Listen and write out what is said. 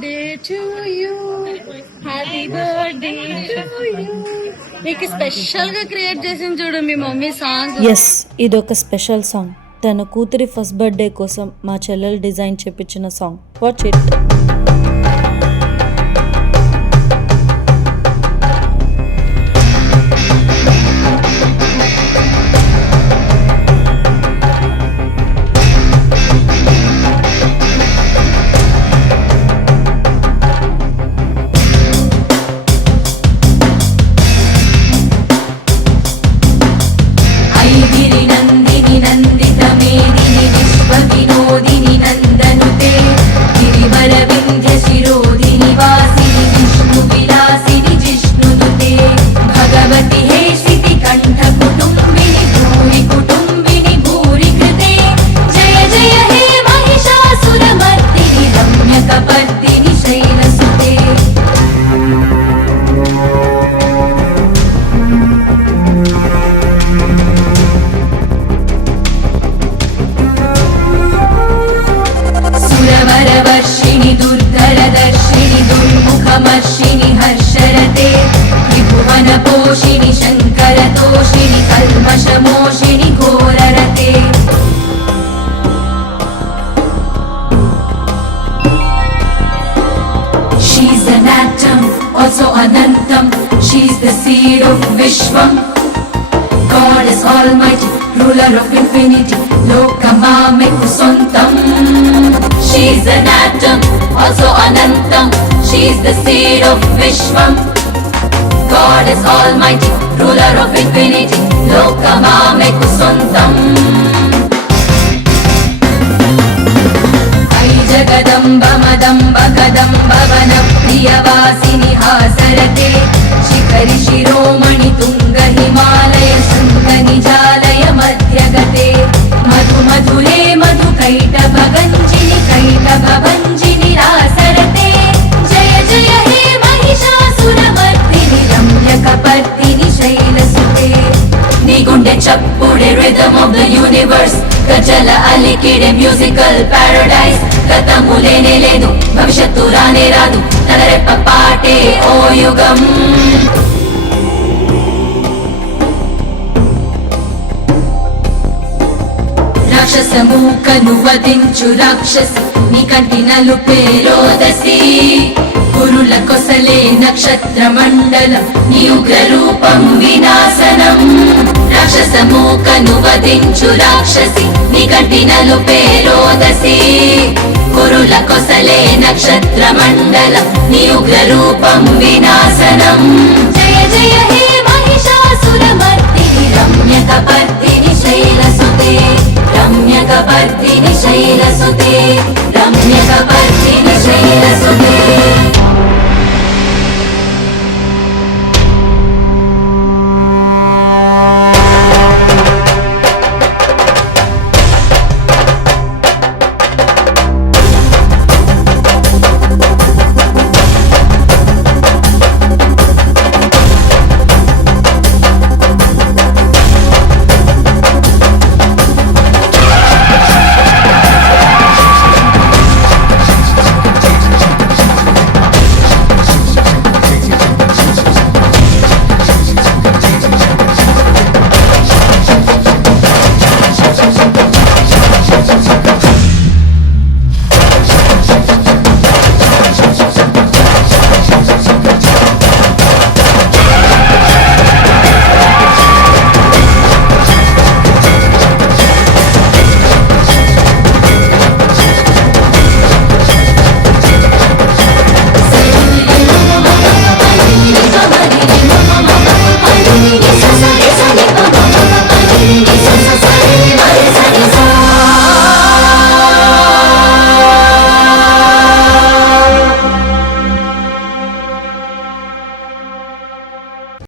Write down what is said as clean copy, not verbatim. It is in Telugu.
Birthday to you, happy birthday to you. నీకు స్పెషల్ గా క్రియేట్ చేసింది చూడు మీ మమ్మీ సాంగ్. ఎస్, ఇదొక స్పెషల్ సాంగ్. తన కూతురి ఫస్ట్ బర్త్డే కోసం మా చెల్లెలు డిజైన్ చేపించిన సాంగ్. Watch it. हर्षिणि हर्षरते त्रिभुवन पोषिणि शंकर तोषिणि कल्मषमोषिणि घोररते. She's an atom, also anantam. She's the seed of Vishwam. God is almighty, ruler of infinity. Lokamameku sontam. She's an atom, also anantam. She's the seed of Vishwam. God is almighty, ruler of infinity. Lokamameku sontam. Ai jagadamba madamba kadamba vana priyavasini hasarate. Shikari shiromani tunga himalaya sangani jalaya madhyagate. Madhu madhure madhu kaita bhaganjini kaita bhavanjini rasarate. Jaya jaya he mahishasuramardini ramyakapartini shailasute. Nee gunde chappude rhythm of the universe. Gajala alikide musical paradise. గతము లేనే లేదు, భవిష్యత్తు రానే రాదు, తన రెప్ప పాటే ఓ యుగం. రాక్షసమూకను వధించు రాక్షసి, నీ కంటి నలుపే రోదసి. కురుల కొసలే నక్షత్ర మండలం, నీ ఉగ్ర రూపం వినాశనం. రాక్షసమూకను వధించు రాక్షసి, నీ కంటి నలుపే రోదసి. కురుల కొసలే నక్షత్ర మండలం, నీ ఉగ్ర రూపం వినాశనం. జయ జయ హే మహిషాసురమర్దిని రమ్యకపర్దిని శైలసుతే. రమ్యకపర్దిని శైలసుతే. రమ్యకపర్దిని